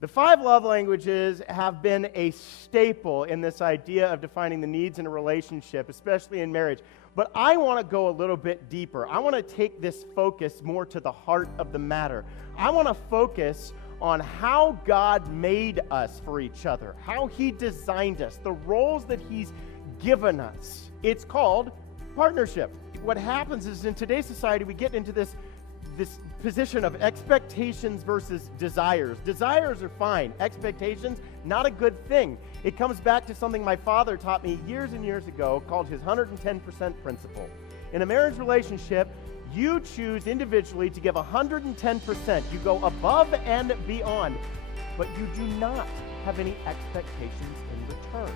The 5 love languages have been a staple in this idea of defining the needs in a relationship, especially in marriage. But I want to go a little bit deeper. I want to take this focus more to the heart of the matter. I want to focus on how God made us for each other, how He designed us, the roles that He's given us. It's called partnership. What happens is in today's society, we get into this position of expectations versus desires. Desires are fine. Expectations, not a good thing. It comes back to something my father taught me years and years ago called his 110% principle. In a marriage relationship, you choose individually to give 110%. You go above and beyond, but you do not have any expectations in return.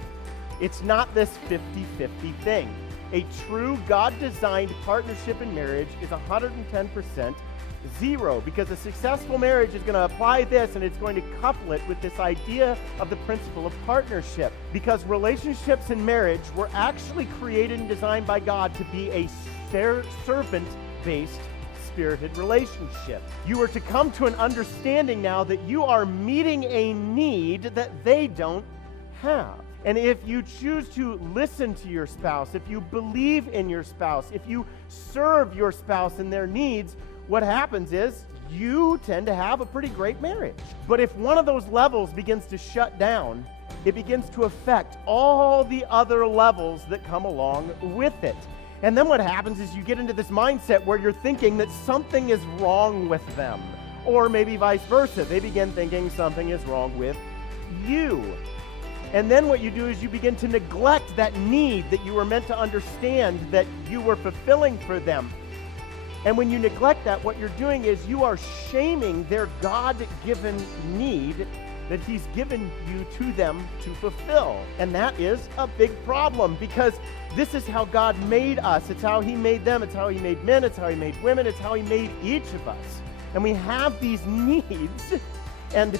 It's not this 50-50 thing. A true God-designed partnership in marriage is 110% zero, because a successful marriage is going to apply this, and it's going to couple it with this idea of the principle of partnership. Because relationships in marriage were actually created and designed by God to be a servant-based, spirited relationship. You are to come to an understanding now that you are meeting a need that they don't have. And if you choose to listen to your spouse, if you believe in your spouse, if you serve your spouse in their needs, what happens is you tend to have a pretty great marriage. But if one of those levels begins to shut down, it begins to affect all the other levels that come along with it. And then what happens is you get into this mindset where you're thinking that something is wrong with them. Or maybe vice versa. They begin thinking something is wrong with you. And then what you do is you begin to neglect that need that you were meant to understand that you were fulfilling for them. And when you neglect that, what you're doing is you are shaming their God-given need that He's given you to them to fulfill. And that is a big problem, because this is how God made us. It's how He made them. It's how He made men. It's how He made women. It's how He made each of us. And we have these needs. And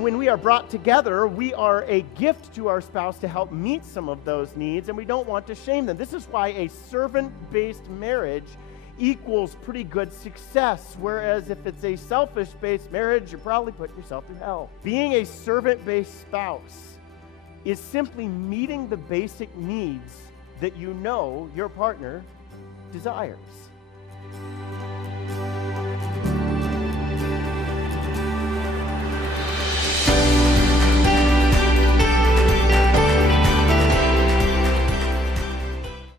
when we are brought together, we are a gift to our spouse to help meet some of those needs, and we don't want to shame them. This is why a servant-based marriage equals pretty good success, whereas if it's a selfish-based marriage, you're probably putting yourself through hell. Being a servant-based spouse is simply meeting the basic needs that you know your partner desires.